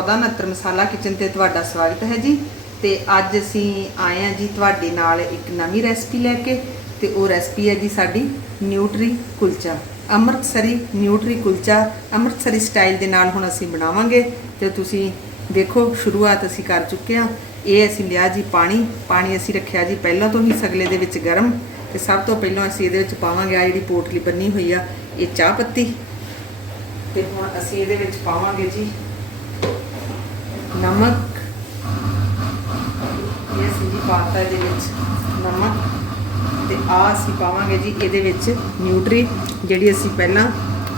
1469 ਮਸਾਲਾ kitchen ਤੇ ਤੁਹਾਡਾ ਸਵਾਗਤ ਹੈ ਜੀ। ਤੇ ਅੱਜ ਅਸੀਂ ਆਏ ਹਾਂ ਜੀ ਤੁਹਾਡੇ ਨਾਲ ਇੱਕ ਨਵੀਂ ਰੈਸਪੀ ਲੈ ਕੇ ਤੇ ਉਹ ਰੈਸਪੀ ਹੈ ਜੀ ਸਾਡੀ nutri kulcha. Amritsari nutri kulcha Amritsari style ਦੇ ਨਾਲ ਹੁਣ ਅਸੀਂ ਬਣਾਵਾਂਗੇ ਤੇ ਤੁਸੀਂ ਦੇਖੋ ਸ਼ੁਰੂਆਤ ਅਸੀਂ ਕਰ ਚੁੱਕੇ ਹਾਂ। ਇਹ ਅਸੀਂ ਲਿਆ ਜੀ ਪਾਣੀ। ਪਾਣੀ ਅਸੀਂ ਰੱਖਿਆ ਜੀ ਪਹਿਲਾਂ ਤੋਂ ਹੀ ਸਗਲੇ ਦੇ ਵਿੱਚ ਗਰਮ। ਤੇ ਸਭ ਤੋਂ ਪਹਿਲਾਂ ਅਸੀਂ ਇਹਦੇ ਵਿੱਚ ਪਾਵਾਂਗੇ ਆ ਜਿਹੜੀ ਪੋਟਲੀ ਬੰਨੀ ਹੋਈ ਆ, ਇਹ ਚਾਹ ਪੱਤੀ। ਤੇ ਹੁਣ ਅਸੀਂ ਇਹਦੇ ਵਿੱਚ ਪਾਵਾਂਗੇ ਜੀ ਨਮਕ। ਇਹ ਅਸੀਂ ਜੀ ਪਾਤਾ ਇਹਦੇ ਵਿੱਚ ਨਮਕ ਤੇ ਆ ਅਸੀਂ ਪਾਵਾਂਗੇ ਜੀ ਇਹਦੇ ਵਿੱਚ ਨਿਊਟਰੀ, ਜਿਹੜੀ ਅਸੀਂ ਪਹਿਲਾਂ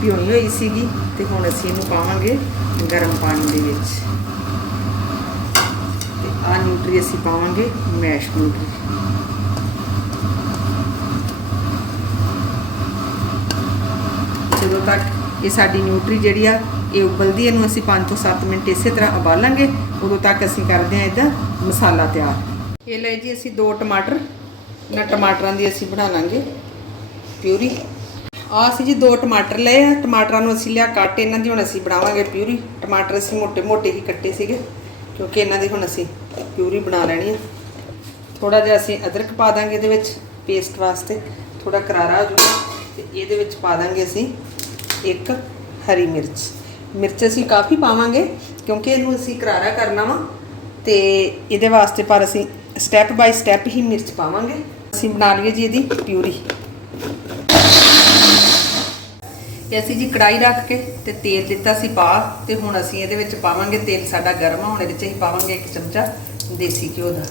ਭਿਉਣੀ ਹੋਈ ਸੀਗੀ ਤੇ ਹੁਣ ਅਸੀਂ ਇਹਨੂੰ ਪਾਵਾਂਗੇ ਗਰਮ ਪਾਣੀ ਦੇ ਵਿੱਚ। ਤੇ ਆ ਨਿਊਟਰੀ ਅਸੀਂ ਪਾਵਾਂਗੇ ਮੈਸ਼ ਨਿਊਟਰੀ। ਜਦੋਂ ਤੱਕ ਇਹ ਸਾਡੀ ਨਿਊਟਰੀ ਜਿਹੜੀ ਆ, ਇਹ ਉਬਲਦੀ ਇਹਨੂੰ ਅਸੀਂ 5 ਤੋਂ 7 ਮਿੰਟ ਇਸੇ ਤਰ੍ਹਾਂ ਉਬਾਲਾਂਗੇ। ਉਦੋਂ ਤੱਕ ਅਸੀਂ ਕਰਦੇ ਹਾਂ ਇਹਦਾ ਮਸਾਲਾ ਤਿਆਰ। ਇਹ ਲੈ ਜੀ ਅਸੀਂ ਦੋ ਟਮਾਟਰ। ਨਾ ਟਮਾਟਰਾਂ ਦੀ ਅਸੀਂ ਬਣਾ ਲਾਂਗੇ ਪਿਊਰੀ। ਆ ਅਸੀਂ ਜੀ ਦੋ ਟਮਾਟਰ ਲਏ ਆ। ਟਮਾਟਰਾਂ ਨੂੰ ਅਸੀਂ ਲਿਆ ਕੱਟ, ਇਹਨਾਂ ਦੀ ਹੁਣ ਅਸੀਂ ਬਣਾਵਾਂਗੇ ਪਿਊਰੀ। ਟਮਾਟਰ ਅਸੀਂ ਮੋٹے-ਮੋٹے ਹੀ ਕੱਟੇ ਸੀਗੇ, ਕਿਉਂਕਿ ਇਹਨਾਂ ਦੀ ਹੁਣ ਅਸੀਂ ਪਿਊਰੀ ਬਣਾ ਲੈਣੀ ਆ। ਥੋੜਾ ਜਿਹਾ ਅਸੀਂ ਅਦਰਕ ਪਾ ਦਾਂਗੇ ਇਹਦੇ ਵਿੱਚ ਪੇਸਟ ਵਾਸਤੇ। ਥੋੜਾ ਕਰਾਰਾ ਹੋ ਜਾਊਗਾ ਤੇ ਇਹਦੇ ਵਿੱਚ ਪਾ ਦਾਂਗੇ ਅਸੀਂ ਇੱਕ ਹਰੀ ਮਿਰਚ। ਮਿਰਚ ਅਸੀਂ ਕਾਫੀ ਪਾਵਾਂਗੇ ਕਿਉਂਕਿ ਇਹਨੂੰ ਅਸੀਂ ਕਰਾਰਾ ਕਰਨਾ ਵਾ ਤੇ ਇਹਦੇ ਵਾਸਤੇ ਪਰ ਅਸੀਂ ਸਟੈਪ ਬਾਈ ਸਟੈਪ ਹੀ ਮਿਰਚ ਪਾਵਾਂਗੇ। ਅਸੀਂ ਬਣਾ ਲਈਏ ਜੀ ਇਹਦੀ ਪਿਊਰੀ। ਤੇ ਅਸੀਂ ਜੀ ਕੜਾਈ ਰੱਖ ਕੇ ਤੇ ਤੇਲ ਦਿੱਤਾ ਸੀ ਪਾ ਤੇ ਹੁਣ ਅਸੀਂ ਇਹਦੇ ਵਿੱਚ ਪਾਵਾਂਗੇ ਤੇਲ ਸਾਡਾ ਗਰਮ ਆ, ਹੁਣ ਇਹਦੇ ਵਿੱਚ ਅਸੀਂ ਪਾਵਾਂਗੇ ਇੱਕ ਚਮਚਾ ਦੇਸੀ ਘਿਓ ਦਾ।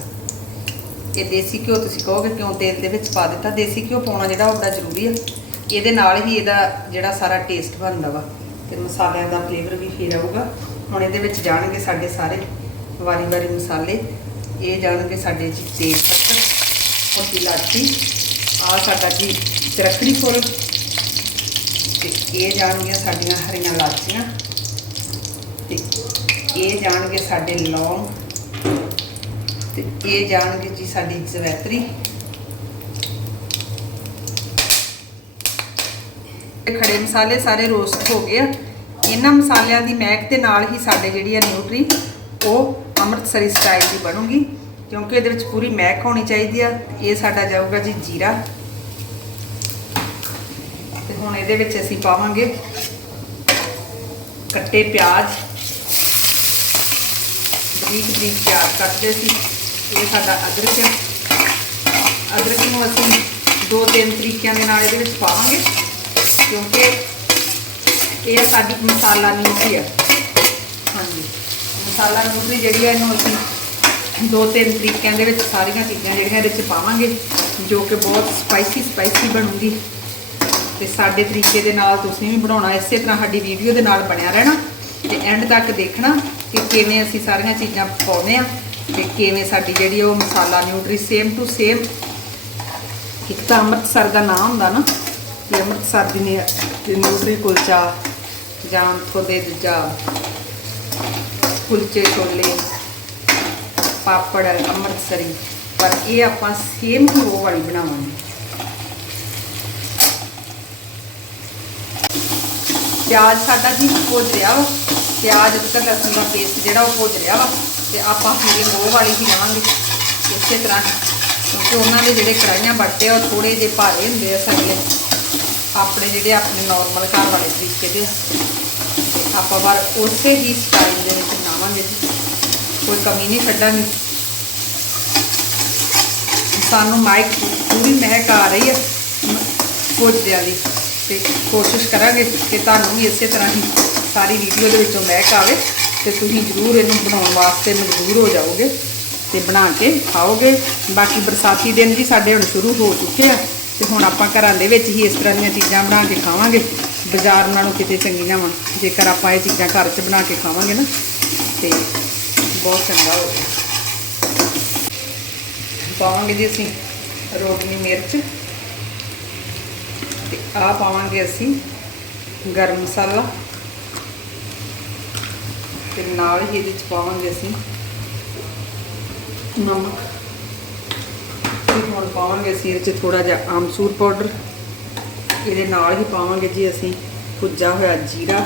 ਇਹ ਦੇਸੀ ਘਿਓ ਤੁਸੀਂ ਕਹੋਗੇ ਕਿਉਂ ਤੇਲ ਦੇ ਵਿੱਚ ਪਾ ਦਿੱਤਾ? ਦੇਸੀ ਘਿਓ ਪਾਉਣਾ ਜਿਹੜਾ ਉਹ ਬੜਾ ਜ਼ਰੂਰੀ ਆ। ਇਹਦੇ ਨਾਲ ਹੀ ਇਹਦਾ ਜਿਹੜਾ ਸਾਰਾ ਟੇਸਟ ਬਣਦਾ ਵਾ ਤੇ ਮਸਾਲਿਆਂ ਦਾ ਫਲੇਵਰ ਵੀ ਫੇਰ ਆਊਗਾ। ਹੁਣ ਇਹਦੇ ਵਿੱਚ ਜਾਣਗੇ ਸਾਡੇ ਸਾਰੇ ਵਾਰੀ-ਵਾਰੀ ਮਸਾਲੇ। ਇਹ ਜਾਣਗੇ ਸਾਡੇ ਜੀ ਤੇਜ ਪੱਤਰ ਮੋਟੀ ਲਾਚੀ ਆ ਸਾਡਾ ਜੀ ਚਰਖੜੀ ਫੁੱਲ ਤੇ ਇਹ ਜਾਣਗੀਆਂ ਸਾਡੀਆਂ ਹਰੀਆਂ ਲਾਚੀਆਂ ਤੇ ਇਹ ਜਾਣਗੇ ਸਾਡੇ ਲੌਂਗ ਤੇ ਇਹ ਜਾਣਗੇ ਜੀ ਸਾਡੀ ਜਵੈਤਰੀ। ਇਹ ਖੜੇ ਮਸਾਲੇ ਸਾਰੇ ਰੋਸਟ ਹੋ ਗਏ ਆ। ਇਹਨਾਂ ਮਸਾਲਿਆਂ ਦੀ ਮਹਿਕ ਦੇ ਨਾਲ ਹੀ ਸਾਡੇ ਜਿਹੜੀ ਆ ਨਿਊਟਰੀ, ਉਹ ਅੰਮ੍ਰਿਤਸਰੀ ਸਟਾਈਲ ਦੀ ਬਣੂਗੀ, ਕਿਉਂਕਿ ਇਹਦੇ ਵਿੱਚ ਪੂਰੀ ਮਹਿਕ ਹੋਣੀ ਚਾਹੀਦੀ ਆ। ਇਹ ਸਾਡਾ ਜਾਊਗਾ ਜੀ ਜੀਰਾ। ਤੇ ਹੁਣ ਇਹਦੇ ਵਿੱਚ ਅਸੀਂ ਪਾਵਾਂਗੇ ਕੱਟੇ ਪਿਆਜ਼। ਬਰੀਕ ਬਰੀਕ ਪਿਆਜ਼ ਕੱਟਦੇ ਸੀ। ਇਹ ਸਾਡਾ ਅਦਰਕ ਹੈ ਅਦਰਕ ਨੂੰ ਅਸੀਂ ਦੋ ਤਿੰਨ ਤਰੀਕਿਆਂ ਦੇ ਨਾਲ ਇਹਦੇ ਵਿੱਚ ਪਾਵਾਂਗੇ। ਕਿਉਂਕਿ ਇਹ ਸਾਡੀ ਮਸਾਲਾ ਨਿਊਟਰੀ ਹੈ ਹਾਂਜੀ। ਮਸਾਲਾ ਨਿਊਟਰੀ ਜਿਹੜੀ ਹੈ ਇਹਨੂੰ ਅਸੀਂ ਦੋ ਤਿੰਨ ਤਰੀਕਿਆਂ ਦੇ ਵਿੱਚ ਸਾਰੀਆਂ ਚੀਜ਼ਾਂ ਜਿਹੜੀਆਂ ਇਹਦੇ ਵਿੱਚ ਪਾਵਾਂਗੇ, ਜੋ ਕਿ ਬਹੁਤ ਸਪਾਈਸੀ ਸਪਾਈਸੀ ਬਣੂਗੀ। ਤੇ ਸਾਡੇ ਤਰੀਕੇ ਦੇ ਨਾਲ ਤੁਸੀਂ ਵੀ ਬਣਾਉਣਾ, ਇਸੇ ਤਰ੍ਹਾਂ ਸਾਡੀ ਵੀਡੀਓ ਦੇ ਨਾਲ ਬਣਿਆ ਰਹਿਣਾ। ਤੇ ਐਂਡ ਤੱਕ ਦੇਖਣਾ ਕਿ ਕਿਵੇਂ ਅਸੀਂ ਸਾਰੀਆਂ ਚੀਜ਼ਾਂ ਪਾਉਂਦੇ ਆ ਤੇ ਕਿਵੇਂ ਸਾਡੀ ਜਿਹੜੀ ਉਹ ਮਸਾਲਾ ਨਿਊਟਰੀ ਸੇਮ ਟੂ ਸੇਮ ਇੱਕ ਤਾਂ ਅੰਮ੍ਰਿਤਸਰ ਦਾ ਨਾਮ ਹੁੰਦਾ ਨਾ ਕਿ ਅੰਮ੍ਰਿਤਸਰ ਦੀ ਨੇ ਤੇ ਨਿਊਟਰੀ ਕੁਲਚਾ ਜਾਂ ਤੁਹਾਡੇ ਦੂਜਾ ਕੁਲਚੇ ਛੋਲੇ, ਪਾਪੜ, ਅੰਮ੍ਰਿਤਸਰੀ। ਪਰ ਇਹ ਆਪਾਂ ਸੇਮ ਹੀ ਉਹ ਵਾਲੀ ਬਣਾਵਾਂਗੇ। ਪਿਆਜ਼ ਸਾਡਾ ਜੀ ਭੁੱਜ ਰਿਹਾ ਵਾ। ਪਿਆਜ਼ ਅਦਰਕ ਲਸਣ ਦਾ ਪੇਸਟ ਜਿਹੜਾ ਉਹ ਭੁੱਜ ਰਿਹਾ ਵਾ। ਤੇ ਆਪਾਂ ਫਿਰ ਉਹ ਵਾਲੀ ਹੀ ਲਵਾਂਗੇ। ਇਸੇ ਤਰ੍ਹਾਂ, ਕਿਉਂਕਿ ਉਹਨਾਂ ਦੇ ਜਿਹੜੇ ਕੜਾਈਆਂ ਬੱਟੇ ਆ, ਉਹ ਥੋੜੇ ਜਿਹੇ ਭਾਰੇ ਹੁੰਦੇ ਆ ਸਗਲੇ ਆਪਣੇ ਜਿਹੜੇ ਆਪਣੇ ਨਾਰਮਲ ਘਰ ਵਾਲੇ ਤਰੀਕੇ ਦੇ ਤੇ ਆਪਾਂ ਬਾਰ ਉਸੇ ਹੀ ਸਟਾਈਲ ਦੇ ਵਿੱਚ ਬਣਾਵਾਂਗੇ ਜੀ। ਕੋਈ ਕਮੀ ਨਹੀਂ, ਛੱਡਾਂਗੇ। ਸਾਨੂੰ ਮਾਈਕ ਪੂਰੀ ਮਹਿਕ ਆ ਰਹੀ ਹੈ ਭੁੱਜਿਆਂ ਦੀ। ਤੇ ਕੋਸ਼ਿਸ਼ ਕਰਾਂਗੇ ਕਿ ਤੁਹਾਨੂੰ ਵੀ ਇਸੇ ਤਰ੍ਹਾਂ ਹੀ ਸਾਰੀ ਵੀਡੀਓ ਦੇ ਵਿੱਚੋਂ ਮਹਿਕ ਆਵੇ ਤੇ ਤੁਸੀਂ ਜ਼ਰੂਰ ਇਹਨੂੰ ਬਣਾਉਣ ਵਾਸਤੇ ਮਜਬੂਰ ਹੋ ਜਾਓਗੇ ਤੇ ਬਣਾ ਕੇ ਖਾਓਗੇ। ਬਾਕੀ ਬਰਸਾਤੀ ਦਿਨ ਜੀ ਸਾਡੇ ਹੁਣ ਸ਼ੁਰੂ ਹੋ ਚੁੱਕੇ ਆ। ਤੇ ਹੁਣ ਆਪਾਂ ਘਰਾਂ ਦੇ ਵਿੱਚ ਹੀ ਇਸ ਤਰ੍ਹਾਂ ਦੀਆਂ ਚੀਜ਼ਾਂ ਬਣਾ ਕੇ ਖਾਵਾਂਗੇ। ਬਾਜ਼ਾਰ ਨਾਲੋਂ ਕਿਤੇ ਚੰਗੀਆਂ ਵਾ ਜੇਕਰ ਆਪਾਂ ਇਹ ਚੀਜ਼ਾਂ ਘਰ 'ਚ ਬਣਾ ਕੇ ਖਾਵਾਂਗੇ ਨਾ, ਤੇ ਬਹੁਤ ਚੰਗਾ ਹੋਵੇਗਾ ਪਾਵਾਂਗੇ ਜੀ ਅਸੀਂ ਰੋਗਨੀ ਮਿਰਚ। ਤੇ ਆ ਪਾਵਾਂਗੇ ਅਸੀਂ ਗਰਮ ਮਸਾਲਾ। ਤੇ ਨਾਲ ਹੀ ਇਹਦੇ ਚ ਪਾਵਾਂਗੇ ਅਸੀਂ ਨਮਕ। ਤੇ ਹੁਣ ਪਾਵਾਂਗੇ ਅਸੀਂ ਇਹਦੇ ਚ ਥੋੜਾ ਜਿਹਾ ਆਮਸੂਰ ਪਾਊਡਰ। ਇਹਦੇ ਨਾਲ ਹੀ ਪਾਵਾਂਗੇ ਜੀ ਅਸੀਂ ਭੁੱਜਾ ਹੋਇਆ ਜੀਰਾ।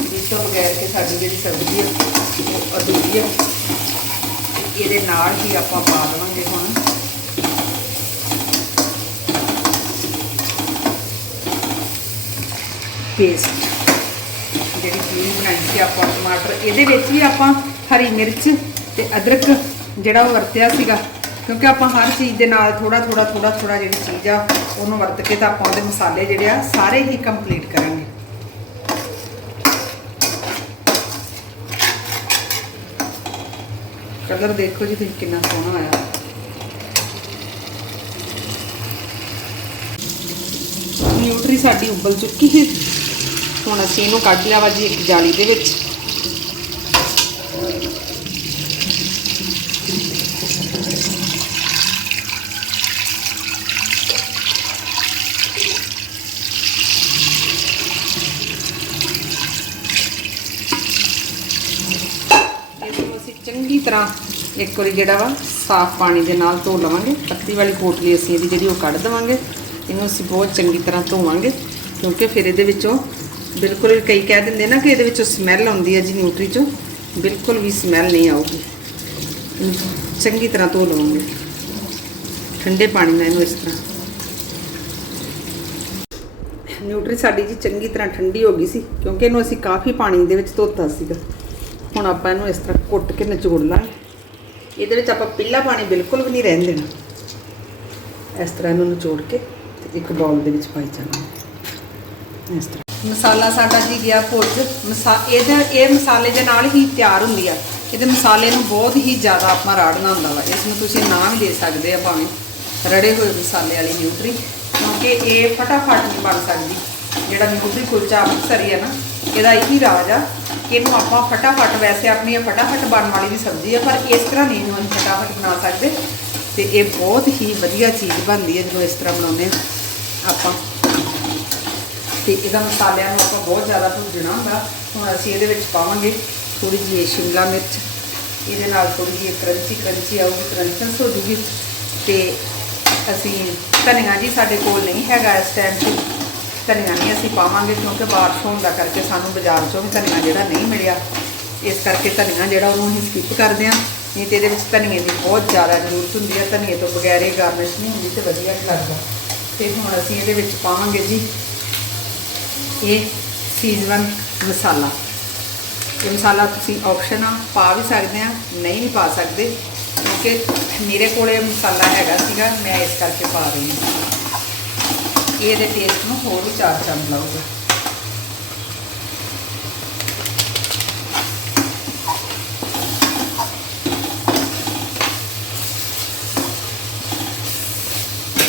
ਵਿੱਚ ਤੋਂ ਬਗੈਰ ਕਿ ਸਾਡੀ ਜਿਹੜੀ ਸਬਜ਼ੀ ਹੈ ਉਹ ਅਧੂਰੀ ਹੈ ਇਹਦੇ ਨਾਲ ਹੀ ਆਪਾਂ ਪਾ ਦੇਵਾਂਗੇ ਹੁਣ। ਪੇਸਟ। ਜਿਹੜੀ ਪੂਰੀ ਬਣਾਈ ਸੀ ਆਪਾਂ ਟਮਾਟਰ, ਇਹਦੇ ਵਿੱਚ ਵੀ ਆਪਾਂ ਹਰੀ ਮਿਰਚ ਤੇ ਅਦਰਕ ਜਿਹੜਾ ਉਹ ਵਰਤਿਆ ਸੀਗਾ। ਕਿਉਂਕਿ ਆਪਾਂ ਹਰ ਚੀਜ਼ ਦੇ ਨਾਲ ਥੋੜਾ ਥੋੜਾ ਥੋੜਾ ਥੋੜਾ ਜਿਹੜੀ ਚੀਜ਼ ਆ, ਉਹਨੂੰ ਵਰਤ ਕੇ ਤਾਂ ਆਪਾਂ ਉਹਦੇ ਮਸਾਲੇ ਜਿਹੜੇ ਆ, ਸਾਰੇ ਹੀ ਕੰਪਲੀਟ ਕਰਾਂਗੇ। ਕਲਰ ਦੇਖੋ ਜੀ ਤੁਸੀਂ ਕਿੰਨਾ ਸੋਹਣਾ ਆਇਆ। ਨਿਊਟਰੀ ਸਾਡੀ ਉਬਲ ਚੁੱਕੀ ਹੈ। ਹੁਣ ਅਸੀਂ ਇਹਨੂੰ ਕੱਢ ਲਿਆ ਵਾ ਜੀ ਇੱਕ ਜਾਲੀ ਦੇ ਵਿੱਚ ਇਹਨੂੰ ਅਸੀਂ ਚੰਗੀ ਤਰ੍ਹਾਂ ਇੱਕ ਵਾਰੀ ਜਿਹੜਾ ਵਾ ਸਾਫ਼ ਪਾਣੀ ਦੇ ਨਾਲ ਧੋ ਲਵਾਂਗੇ। ਪੱਤੀ ਵਾਲੀ ਪੋਟਲੀ ਅਸੀਂ ਇਹਦੀ ਜਿਹੜੀ ਉਹ ਕੱਢ ਦੇਵਾਂਗੇ। ਇਹਨੂੰ ਅਸੀਂ ਬਹੁਤ ਚੰਗੀ ਤਰ੍ਹਾਂ ਧੋਵਾਂਗੇ ਕਿਉਂਕਿ ਫਿਰ ਇਹਦੇ ਵਿੱਚੋਂ ਬਿਲਕੁਲ ਕਈ ਕਹਿ ਦਿੰਦੇ ਨਾ ਕਿ ਇਹਦੇ ਵਿੱਚੋਂ ਸਮੈਲ ਆਉਂਦੀ ਹੈ ਜੀ ਨਿਊਟਰੀ ਚੋਂ। ਬਿਲਕੁਲ ਵੀ ਸਮੈਲ ਨਹੀਂ ਆਊਗੀ। ਇਹਨੂੰ ਚੰਗੀ ਤਰ੍ਹਾਂ ਧੋ ਲਵਾਂਗੇ। ਠੰਡੇ ਪਾਣੀ ਨਾਲ ਇਹਨੂੰ ਇਸ ਤਰ੍ਹਾਂ। ਨਿਊਟਰੀ ਸਾਡੀ ਜੀ ਚੰਗੀ ਤਰ੍ਹਾਂ ਠੰਡੀ ਹੋ ਗਈ ਸੀ ਕਿਉਂਕਿ ਇਹਨੂੰ ਅਸੀਂ ਕਾਫੀ ਪਾਣੀ ਦੇ ਵਿੱਚ ਧੋਤਾ ਸੀਗਾ। ਹੁਣ ਆਪਾਂ ਇਹਨੂੰ ਇਸ ਤਰ੍ਹਾਂ ਕੁੱਟ ਕੇ ਨਿਚੋੜ ਲਾਂਗੇ। ਇਹਦੇ ਵਿੱਚ ਆਪਾਂ ਪਿੱਲਾ ਪਾਣੀ ਬਿਲਕੁਲ ਵੀ ਨਹੀਂ ਰਹਿਣ ਦੇਣਾ। ਇਸ ਤਰ੍ਹਾਂ ਇਹਨੂੰ ਨਿਚੋੜ ਕੇ ਤੇ ਇੱਕ ਬਾਉਲ ਦੇ ਵਿੱਚ ਪਾਈ ਜਾਣਾ। ਇਸ ਤਰ੍ਹਾਂ। ਮਸਾਲਾ ਸਾਡਾ ਜੀ ਗਿਆ ਭੁੱਜ ਮਸਾ, ਇਹਦੇ, ਇਹ ਮਸਾਲੇ ਦੇ ਨਾਲ ਹੀ ਤਿਆਰ ਹੁੰਦੀ ਆ। ਇਹਦੇ ਮਸਾਲੇ ਨੂੰ ਬਹੁਤ ਹੀ ਜ਼ਿਆਦਾ ਆਪਾਂ ਰਾੜਨਾ ਹੁੰਦਾ ਵਾ। ਇਸ ਨੂੰ ਤੁਸੀਂ ਨਾ ਵੀ ਦੇ ਸਕਦੇ ਆ ਭਾਵੇਂ ਰੜੇ ਹੋਏ ਮਸਾਲੇ ਵਾਲੀ ਨਿਊਟਰੀ। ਕਿਉਂਕਿ ਇਹ ਫਟਾਫਟ ਨਹੀਂ ਬਣ ਸਕਦੀ। ਜਿਹੜਾ ਨਿਊਟਰੀ ਕੁਲਚਾ ਅੰਮ੍ਰਿਤਸਰੀ ਹੈ ਨਾ, ਇਹਦਾ ਇਹੀ ਰਾਜ ਆ। ਇਹਨੂੰ ਆਪਾਂ ਫਟਾਫਟ ਵੈਸੇ ਆਪਣੀ ਇਹ ਫਟਾਫਟ ਬਣਨ ਵਾਲੀ ਵੀ ਸਬਜ਼ੀ ਹੈ ਪਰ ਇਸ ਤਰ੍ਹਾਂ ਨਹੀਂ ਇਹਨੂੰ ਅਸੀਂ ਫਟਾਫਟ ਬਣਾ ਸਕਦੇ। ਤੇ ਇਹ ਬਹੁਤ ਹੀ ਵਧੀਆ ਚੀਜ਼ ਬਣਦੀ ਹੈ ਜਦੋਂ ਇਸ ਤਰ੍ਹਾਂ ਬਣਾਉਂਦੇ ਹਾਂ ਆਪਾਂ। ਤੇ ਇਹਦਾ ਮਸਾਲਿਆਂ ਨੂੰ ਆਪਾਂ ਬਹੁਤ ਜ਼ਿਆਦਾ ਭੁੱਜਣਾ ਹੁੰਦਾ। ਹੁਣ ਅਸੀਂ ਇਹਦੇ ਵਿੱਚ ਪਾਵਾਂਗੇ ਥੋੜੀ ਜਿਹੀ ਸ਼ਿਮਲਾ ਮਿਰਚ। ਇਹਦੇ ਨਾਲ ਥੋੜੀ ਜਿਹੀ ਕਰੰਚੀ ਕਰੰਚੀ ਆਊਗੀ ਕਰੰਚਸ ਹੋ ਜੂਗੀ। ਤੇ ਅਸੀਂ ਧਨੀਆ ਜੀ ਸਾਡੇ ਕੋਲ ਨਹੀਂ ਹੈਗਾ ਇਸ ਟਾਈਮ 'ਤੇ। ਧਨੀਆ ਨਹੀਂ ਅਸੀਂ ਪਾਵਾਂਗੇ ਕਿਉਂਕਿ ਬਾਰਿਸ਼ ਹੋਣ ਦਾ ਕਰਕੇ ਸਾਨੂੰ ਬਾਜ਼ਾਰ 'ਚੋਂ ਵੀ ਧਨੀਆ ਜਿਹੜਾ ਨਹੀਂ ਮਿਲਿਆ। ਇਸ ਕਰਕੇ ਧਨੀਆ ਜਿਹੜਾ ਉਹਨੂੰ ਅਸੀਂ ਸਕਿਪ ਕਰਦੇ ਹਾਂ। ਨਹੀਂ ਤੇ ਇਹਦੇ ਵਿੱਚ ਧਨੀਏ ਦੀ ਬਹੁਤ ਜ਼ਿਆਦਾ ਜ਼ਰੂਰਤ ਹੁੰਦੀ ਹੈ। ਧਨੀਏ ਤੋਂ ਬਗੈਰ ਇਹ ਗਾਰਨਿਸ਼ ਨਹੀਂ ਹੁੰਦੀ ਤੇ ਵਧੀਆ ਨਹੀਂ ਲੱਗਦਾ। ਤੇ ਹੁਣ ਅਸੀਂ ਇਹਦੇ ਵਿੱਚ ਪਾਵਾਂਗੇ ਜੀ ਇਹ ਸੀਜ਼ਨ ਮਸਾਲਾ। ਇਹ ਮਸਾਲਾ ਤੁਸੀਂ ਆਪਸ਼ਨ ਆ ਪਾ ਵੀ ਸਕਦੇ ਆ, ਨਹੀਂ ਵੀ ਪਾ ਸਕਦੇ। ਕਿਉਂਕਿ ਮੇਰੇ ਕੋਲੇ ਮਸਾਲਾ ਹੈਗਾ ਸੀਗਾ, ਮੈਂ ਇਸ ਕਰਕੇ ਪਾ ਰਹੀ ਹਾਂ। ਇਹਦੇ ਟੇਸਟ ਨੂੰ ਹੋਰ ਵੀ ਚਾਰ ਚੰਦ ਲਾਊਗਾ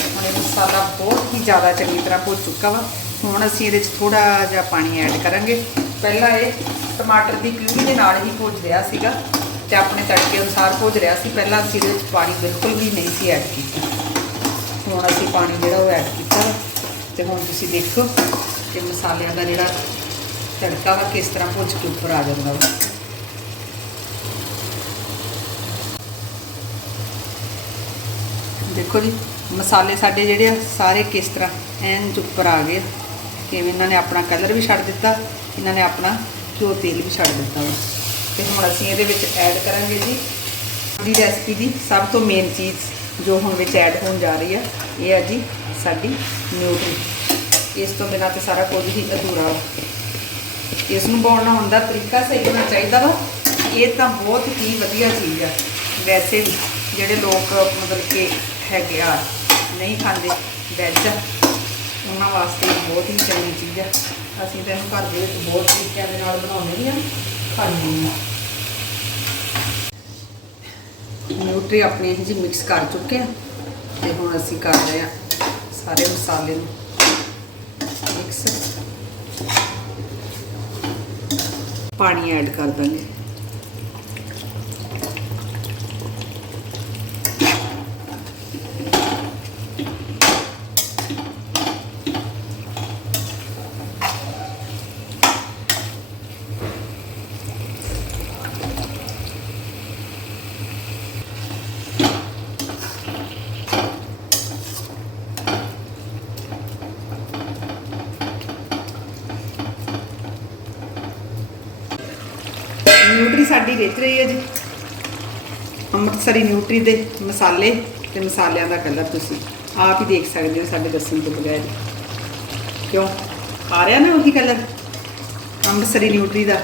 ਹੁਣ ਇਹ ਮਸਾਲਾ ਬਹੁਤ ਹੀ ਜ਼ਿਆਦਾ ਚੰਗੀ ਤਰ੍ਹਾਂ ਭੁੱਜ ਚੁੱਕਾ ਵਾ ਹੁਣ ਅਸੀਂ ਇਹਦੇ 'ਚ ਥੋੜਾ ਜਿਹਾ ਪਾਣੀ ਐਡ ਕਰਾਂਗੇ ਪਹਿਲਾਂ ਇਹ ਟਮਾਟਰ ਦੀ ਪਿਊਰੀ ਦੇ ਨਾਲ ਹੀ ਭੁੱਜ ਰਿਹਾ ਸੀਗਾ ਤੇ ਆਪਣੇ ਤੜਕੇ ਅਨੁਸਾਰ ਭੁੱਜ ਰਿਹਾ ਸੀ ਪਹਿਲਾਂ ਅਸੀਂ ਇਹਦੇ ਵਿੱਚ ਪਾਣੀ ਬਿਲਕੁਲ ਵੀ ਨਹੀਂ ਸੀ ਐਡ ਕੀਤਾ ਹੁਣ ਅਸੀਂ ਪਾਣੀ ਜਿਹੜਾ ਉਹ ਐਡ ਕੀਤਾ ਵਾ ਤੇ ਹੁਣ ਤੁਸੀਂ ਦੇਖੋ ਕਿ ਮਸਾਲਿਆਂ ਦਾ ਜਿਹੜਾ ਤੜਕਾ ਵਾ ਕਿਸ ਤਰ੍ਹਾਂ ਭੁੱਜ ਕੇ ਉੱਪਰ ਆ ਜਾਂਦਾ ਵਾ। ਦੇਖੋ ਜੀ, ਮਸਾਲੇ ਸਾਡੇ ਜਿਹੜੇ ਆ, ਸਾਰੇ ਕਿਸ ਤਰ੍ਹਾਂ ਐਨ ਉੱਪਰ ਆ ਗਏ ਕਿਵੇਂ ਇਹਨਾਂ ਨੇ ਆਪਣਾ ਕਲਰ ਵੀ ਛੱਡ ਦਿੱਤਾ, ਇਹਨਾਂ ਨੇ ਆਪਣਾ ਘਿਓ ਤੇਲ ਵੀ ਛੱਡ ਦਿੱਤਾ ਵਾ। ਤੇ ਹੁਣ ਅਸੀਂ ਇਹਦੇ ਵਿੱਚ ਐਡ ਕਰਾਂਗੇ ਜੀ ਦੀ ਰੈਸਪੀ ਦੀ ਸਭ ਤੋਂ ਮੇਨ ਚੀਜ਼ ਜੋ ਹੁਣ ਵਿੱਚ ਐਡ ਹੋਣ ਜਾ ਰਹੀ ਆ, ਇਹ ਆ ਜੀ ਸਾਡੀ ਨਿਊਟਰੀ। ਇਸ ਤੋਂ ਬਿਨਾਂ ਤੇ ਸਾਰਾ ਕੁਝ ਹੀ ਅਧੂਰਾ ਵਾ। ਇਸ ਨੂੰ ਬਣਾਉਣ ਦਾ ਤਰੀਕਾ ਸਹੀ ਹੋਣਾ ਚਾਹੀਦਾ ਵਾ। ਇਹ ਤਾਂ ਬਹੁਤ ਹੀ ਵਧੀਆ ਚੀਜ਼ ਆ। ਵੈਸੇ ਵੀ ਜਿਹੜੇ ਲੋਕ ਮਤਲਬ ਕਿ ਹੈਗੇ ਆ, ਨਹੀਂ ਖਾਂਦੇ ਵੈਜ, ਉਹਨਾਂ ਵਾਸਤੇ ਬਹੁਤ ਹੀ ਚੰਗੀ ਚੀਜ਼ ਆ। ਅਸੀਂ ਤਾਂ ਇਹਨੂੰ ਘਰ ਦੇ ਵਿੱਚ ਬਹੁਤ ਤਰੀਕਿਆਂ ਦੇ ਨਾਲ ਬਣਾਉਂਦੇ ਵੀ ਆ, ਖਾਂਦੇ ਵੀ ਆ। ਨਿਊਟਰੀ ਆਪਣੀ ਇਹ ਜੀ ਮਿਕਸ ਕਰ ਚੁੱਕੇ ਆ ਤੇ ਹੁਣ ਅਸੀਂ ਕਰ ਰਹੇ ਆ ਸਾਰੇ ਮਸਾਲੇ ਨੂੰ ਮਿਕਸ ਪਾਣੀ ਐਡ ਕਰ ਦਾਂਗੇ। ਨਿਊਟਰੀ ਸਾਡੀ ਰਿੱਝ ਰਹੀ ਹੈ ਜੀ। ਅੰਮ੍ਰਿਤਸਰੀ ਨਿਊਟਰੀ ਦੇ ਮਸਾਲੇ ਤੇ ਮਸਾਲਿਆਂ ਦਾ ਕਲਰ ਤੁਸੀਂ ਆਪ ਹੀ ਦੇਖ ਸਕਦੇ ਹੋ ਸਾਡੇ ਦੱਸਣ ਤੋਂ ਬਗੈਰ। ਕਿਉਂ? ਆ ਰਿਹਾ ਨਾ ਉਹੀ ਕਲਰ ਅੰਮ੍ਰਿਤਸਰੀ ਨਿਊਟਰੀ ਦਾ।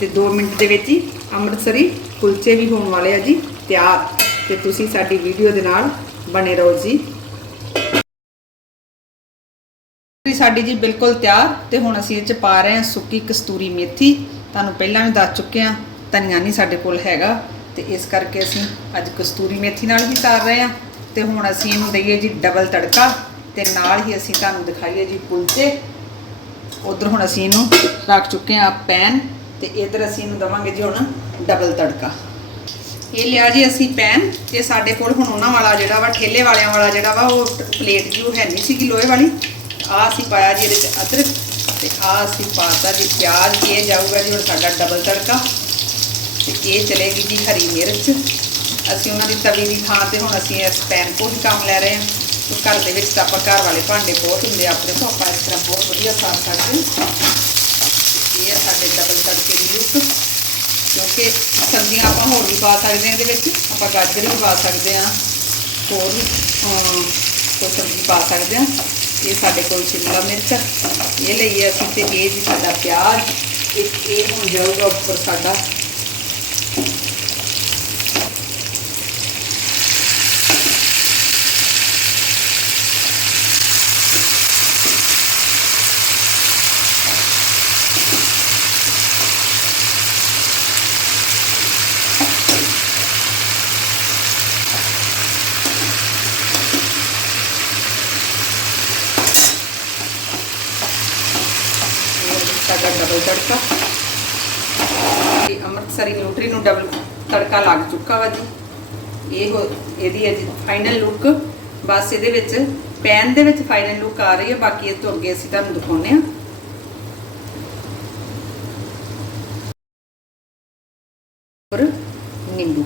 ਤੇ 2 ਮਿੰਟ ਦੇ ਵਿੱਚ ਹੀ ਅੰਮ੍ਰਿਤਸਰੀ ਕੁਲਚੇ ਵੀ ਹੋਣ ਵਾਲੇ ਆ ਜੀ, ਤਿਆਰ। ਤੇ ਤੁਸੀਂ ਸਾਡੀ ਵੀਡੀਓ ਦੇ ਨਾਲ ਬਣੇ ਰਹੋ ਜੀ। ਸਾਡੀ ਜੀ ਬਿਲਕੁਲ ਤਿਆਰ ਤੇ ਹੁਣ ਅਸੀਂ ਇਹ ਚ ਪਾ ਰਹੇ ਹਾਂ ਸੁੱਕੀ ਕਸਤੂਰੀ ਮੇਥੀ। ਤੁਹਾਨੂੰ ਪਹਿਲਾਂ ਵੀ ਦੱਸ ਚੁੱਕੇ ਹਾਂ, ਧਨੀਆ ਨਹੀਂ ਸਾਡੇ ਕੋਲ ਹੈਗਾ ਤੇ ਇਸ ਕਰਕੇ ਅਸੀਂ ਅੱਜ ਕਸਤੂਰੀ ਮੇਥੀ ਨਾਲ ਹੀ ਤਾਰ ਰਹੇ ਹਾਂ ਤੇ ਹੁਣ ਅਸੀਂ ਇਹਨੂੰ ਦਈਏ ਜੀ ਡਬਲ ਤੜਕਾ ਤੇ ਨਾਲ ਹੀ ਅਸੀਂ ਤੁਹਾਨੂੰ ਦਿਖਾਈਏ ਜੀ ਕੁਲਚੇ ਉਧਰ ਹੁਣ ਅਸੀਂ ਇਹਨੂੰ ਰੱਖ ਚੁੱਕੇ ਹਾਂ ਪੈਨ ਤੇ ਇਧਰ ਅਸੀਂ ਇਹਨੂੰ ਦਵਾਂਗੇ ਜੀ ਹੁਣ ਡਬਲ ਤੜਕਾ। ਇਹ ਲਿਆ ਜੀ ਅਸੀਂ ਪੈਨ ਤੇ ਸਾਡੇ ਕੋਲ ਹੁਣ ਉਹਨਾਂ ਵਾਲਾ ਜਿਹੜਾ ਵਾ, ਠੇਲੇ ਵਾਲਿਆਂ ਵਾਲਾ ਜਿਹੜਾ ਵਾ, ਉਹ ਪਲੇਟ ਜੀ, ਉਹ ਹੈ ਨਹੀਂ ਸੀਗੀ ਲੋਹੇ ਵਾਲੀ। ਆਹ ਅਸੀਂ ਪਾਇਆ ਜੀ ਇਹਦੇ ਚ ਅਦਰਕ ਤੇ ਆਹ ਅਸੀਂ ਪਾਤਾ ਜੀ ਪਿਆਜ਼, ਇਹ ਜਾਊਗਾ ਜੀ ਹੁਣ ਸਾਡਾ ਡਬਲ ਤੜਕਾ ਤੇ ਇਹ ਚਲੇਗੀ ਜੀ ਹਰੀ ਮਿਰਚ। ਅਸੀਂ ਉਹਨਾਂ ਦੀ ਤਵੀ ਦੀ ਥਾਂ ਤੇ ਹੁਣ ਅਸੀਂ ਇਸ ਪੈਨ ਕੋ ਹੀ ਕੰਮ ਲੈ ਰਹੇ ਹਾਂ। ਤੇ ਘਰ ਦੇ ਵਿੱਚ ਤਾਂ ਆਪਾਂ ਘਰ ਵਾਲੇ ਭਾਂਡੇ ਬਹੁਤ ਹੁੰਦੇ ਆਪਣੇ ਤੋਂ ਆਪਾਂ ਇਸ ਤਰ੍ਹਾਂ ਬਹੁਤ ਵਧੀਆ ਸਾਫ਼ ਕਰਦੇ ਇਹ ਆ ਸਾਡੇ ਡਬਲ ਤੜਕੇ ਦੀ ਲੁੱਕ ਕਿਉਂਕਿ ਸਬਜ਼ੀਆਂ ਆਪਾਂ ਹੋਰ ਵੀ ਪਾ ਸਕਦੇ ਹਾਂ ਇਹਦੇ ਵਿੱਚ, ਆਪਾਂ ਗਾਜਰ ਵੀ ਪਾ ਸਕਦੇ ਹਾਂ। ਹੋਰ ਵੀ ਕੋਈ ਸਬਜ਼ੀ ਪਾ ਸਕਦੇ ਹਾਂ। ਇਹ ਸਾਡੇ ਕੋਲ ਸ਼ਿਮਲਾ ਮਿਰਚ ਇਹ ਲਈਏ ਅਸੀਂ ਤੇ ਇਹ ਜੀ ਸਾਡਾ ਪਿਆਜ਼, ਇੱਕ ਇਹ ਹੁਣ ਜਾਊਗਾ ਉੱਪਰ ਸਾਡਾ ਇਹ ਸਾਡਾ ਡਬਲ ਤੜਕਾ। ਇਹ ਅੰਮ੍ਰਿਤਸਰੀ ਨਿਊਟਰੀ ਨੂੰ ਡਬਲ ਤੜਕਾ ਲੱਗ ਚੁੱਕਾ ਵਾ ਜੀ। ਇਹ ਇਹਦੀ ਹੈ ਜੀ ਫਾਈਨਲ ਲੁੱਕ ਬਸ ਇਹਦੇ ਵਿੱਚ ਪੈਨ ਦੇ ਵਿੱਚ ਫਾਈਨਲ ਲੁੱਕ ਆ ਰਹੀ ਹੈ। ਬਾਕੀ ਇਹ ਤੋਂ ਅੱਗੇ ਅਸੀਂ ਤੁਹਾਨੂੰ ਦਿਖਾਉਂਦੇ ਹਾਂ। ਔਰ ਨਿੰਬੂ।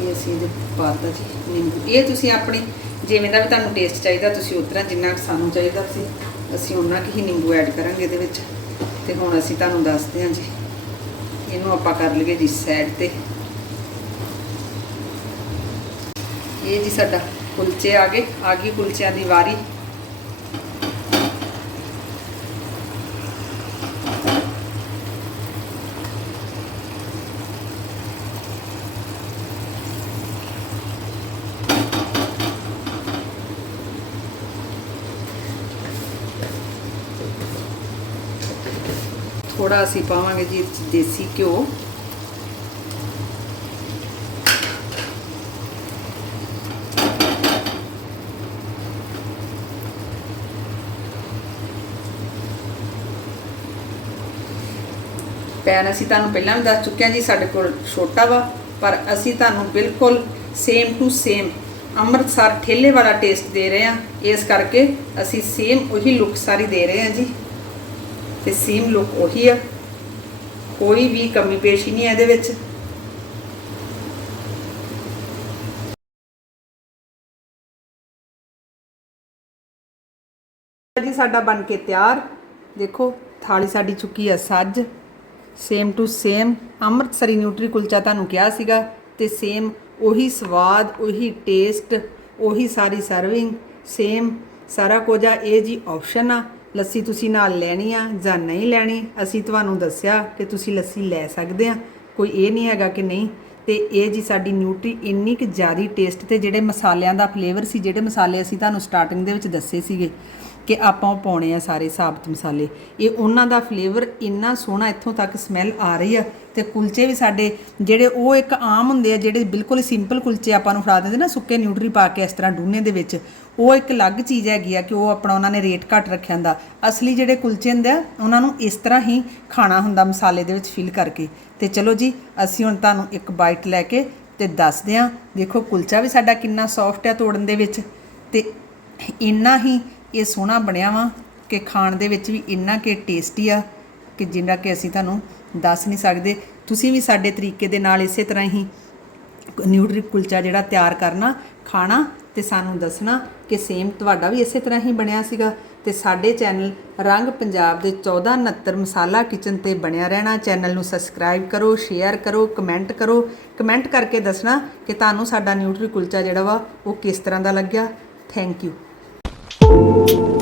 ਇਹ ਅਸੀਂ ਇਹਦੇ ਪਾਤਾ ਜੀ, ਨਿੰਬੂ। ਇਹ ਤੁਸੀਂ ਆਪਣੀ, ਜਿਵੇਂ ਦਾ ਵੀ ਤੁਹਾਨੂੰ ਟੇਸਟ ਚਾਹੀਦਾ, ਤੁਸੀਂ ਉਸ ਤਰ੍ਹਾਂ ਜਿੰਨਾ ਸਾਨੂੰ ਚਾਹੀਦਾ ਸੀ ਅਸੀਂ ਉਹਨਾਂ ਕੁ ਹੀ ਨਿੰਬੂ ਐਡ ਕਰਾਂਗੇ ਇਹਦੇ ਵਿੱਚ। ਤੇ ਹੁਣ ਅਸੀਂ ਤੁਹਾਨੂੰ ਦੱਸਦੇ ਹਾਂ ਜੀ। ਇਹਨੂੰ ਆਪਾਂ ਕਰ ਲਈਏ ਜੀ ਸਾਈਡ ਤੇ। ਇਹ ਜੀ ਸਾਡਾ ਕੁਲਚੇ ਆ ਗਏ। ਆ ਗਈ ਕੁਲਚਿਆਂ ਦੀ ਵਾਰੀ। ਥੋੜਾ ਅਸੀਂ ਪਾਵਾਂਗੇ ਜੀ ਦੇਸੀ ਘਿਓ। ਪੈਨ ਅਸੀਂ ਤੁਹਾਨੂੰ ਪਹਿਲਾਂ ਵੀ ਦੱਸ ਚੁੱਕੇ ਹਾਂ ਜੀ, ਸਾਡੇ ਕੋਲ ਛੋਟਾ ਵਾ, ਪਰ ਅਸੀਂ ਤੁਹਾਨੂੰ ਬਿਲਕੁਲ ਸੇਮ ਟੂ ਸੇਮ ਅੰਮ੍ਰਿਤਸਰ ਠੇਲੇ ਵਾਲਾ ਟੇਸਟ ਦੇ ਰਹੇ ਹਾਂ। ਇਸ ਕਰਕੇ ਅਸੀਂ ਸੇਮ ਉਹੀ ਲੁੱਕ ਸਾਰੀ ਦੇ ਰਹੇ ਹਾਂ ਜੀ। ਤੇ ਸੇਮ ਲੁੱਕ ਉਹੀ ਆ। ਕੋਈ ਵੀ ਕਮੀ ਪੇਸ਼ੀ ਨਹੀਂ ਹੈ ਇਹਦੇ ਵਿੱਚ। ਜੀ ਸਾਡਾ ਬਣ ਕੇ ਤਿਆਰ। ਦੇਖੋ, ਥਾਲੀ ਸਾਡੀ ਚੁੱਕੀ ਆ ਸੱਜ। Same to same Amritsari nutri kulcha ਤੁਹਾਨੂੰ ਕਿਹਾ ਸੀਗਾ ਤੇ ਸੇਮ ਉਹੀ ਸਵਾਦ, ਉਹੀ ਟੇਸਟ ਉਹੀ ਸਾਰੀ ਸਰਵਿੰਗ ਸੇਮ ਸਾਰਾ ਕੁਝ ਆ। ਇਹ ਜੀ ਆਪਸ਼ਨ ਆ। ਲੱਸੀ ਤੁਸੀਂ ਨਾਲ ਲੈਣੀ ਆ ਜਾਂ ਨਹੀਂ ਲੈਣੀ? ਅਸੀਂ ਤੁਹਾਨੂੰ ਦੱਸਿਆ ਕਿ ਤੁਸੀਂ ਲੱਸੀ ਲੈ ਸਕਦੇ ਆ। ਕੋਈ ਇਹ ਨਹੀਂ ਹੈਗਾ ਕਿ ਨਹੀਂ। ਤੇ ਇਹ ਜੀ ਸਾਡੀ ਨਿਊਟਰੀ ਇੰਨੀ ਕਿ ਜ਼ਿਆਦੀ ਟੇਸਟ ਤੇ ਜਿਹੜੇ ਮਸਾਲਿਆਂ ਦਾ ਫਲੇਵਰ ਸੀ, ਜਿਹੜੇ ਮਸਾਲੇ ਅਸੀਂ ਤੁਹਾਨੂੰ ਸਟਾਰਟਿੰਗ ਦੇ ਵਿੱਚ ਦੱਸੇ ਸੀਗੇ। ਕਿ ਆਪਾਂ ਉਹ ਪਾਉਣੇ ਆ ਸਾਰੇ ਸਾਬਤ ਮਸਾਲੇ। ਇਹ ਉਹਨਾਂ ਦਾ ਫਲੇਵਰ ਇੰਨਾ ਸੋਹਣਾ ਇੱਥੋਂ ਤੱਕ ਸਮੈਲ ਆ ਰਹੀ ਆ ਤੇ ਕੁਲਚੇ ਵੀ ਸਾਡੇ ਜਿਹੜੇ ਉਹ ਇੱਕ ਆਮ ਹੁੰਦੇ ਆ, ਜਿਹੜੇ ਬਿਲਕੁਲ ਸਿੰਪਲ ਕੁਲਚੇ ਆਪਾਂ ਨੂੰ ਫੜਾ ਦਿੰਦੇ ਨਾ, ਸੁੱਕੇ ਨਿਊਟਰੀ ਪਾ ਕੇ ਇਸ ਤਰ੍ਹਾਂ ਡੂਨੇ ਦੇ ਵਿੱਚ, ਉਹ ਇੱਕ ਅਲੱਗ ਚੀਜ਼ ਹੈਗੀ ਆ ਕਿ ਉਹ ਆਪਣਾ ਉਹਨਾਂ ਨੇ ਰੇਟ ਘੱਟ ਰੱਖਿਆ ਹੁੰਦਾ। ਅਸਲੀ ਜਿਹੜੇ ਕੁਲਚੇ ਹੁੰਦੇ ਆ, ਉਹਨਾਂ ਨੂੰ ਇਸ ਤਰ੍ਹਾਂ ਹੀ ਖਾਣਾ ਹੁੰਦਾ ਮਸਾਲੇ ਦੇ ਵਿੱਚ ਫਿਲ ਕਰਕੇ। ਤੇ ਚਲੋ ਜੀ, ਅਸੀਂ ਹੁਣ ਤੁਹਾਨੂੰ ਇੱਕ ਬਾਈਟ ਲੈ ਕੇ ਤੇ ਦੱਸਦੇ ਆ ਦੇਖੋ ਕੁਲਚਾ ਵੀ ਸਾਡਾ ਕਿੰਨਾ ਸੌਫਟ ਆ ਤੋੜਨ ਦੇ ਵਿੱਚ ਤੇ ਇੰਨਾ ਹੀ ਇਹ ਸੋਹਣਾ ਬਣਿਆ ਵਾ ਕਿ ਖਾਣ ਦੇ ਵਿੱਚ ਵੀ ਇੰਨਾ ਕਿ ਟੇਸਟੀ ਆ ਕਿ ਜਿੰਨਾ ਕਿ ਅਸੀਂ ਤੁਹਾਨੂੰ ਦੱਸ ਨਹੀਂ ਸਕਦੇ। ਤੁਸੀਂ ਵੀ ਸਾਡੇ ਤਰੀਕੇ ਦੇ ਨਾਲ ਇਸੇ ਤਰ੍ਹਾਂ ਹੀ ਨਿਊਟਰੀ ਕੁਲਚਾ ਜਿਹੜਾ ਤਿਆਰ ਕਰਨਾ, ਖਾਣਾ ਤੇ ਸਾਨੂੰ ਦੱਸਣਾ ਕਿ ਸੇਮ ਤੁਹਾਡਾ ਵੀ ਇਸੇ ਤਰ੍ਹਾਂ ਹੀ ਬਣਿਆ ਸੀਗਾ ਤੇ ਸਾਡੇ ਚੈਨਲ ਰੰਗ ਪੰਜਾਬ ਦੇ 1469 ਮਸਾਲਾ ਕਿਚਨ ਤੇ ਬਣਿਆ ਰਹਿਣਾ। ਚੈਨਲ ਨੂੰ ਸਬਸਕ੍ਰਾਈਬ ਕਰੋ ਸ਼ੇਅਰ ਕਰੋ ਕਮੈਂਟ ਕਰੋ। ਕਮੈਂਟ ਕਰਕੇ ਦੱਸਣਾ ਕਿ ਤੁਹਾਨੂੰ ਸਾਡਾ ਨਿਊਟਰੀ ਕੁਲਚਾ ਜਿਹੜਾ ਵਾ ਉਹ ਕਿਸ ਤਰ੍ਹਾਂ ਦਾ ਲੱਗਿਆ। Thank you thank you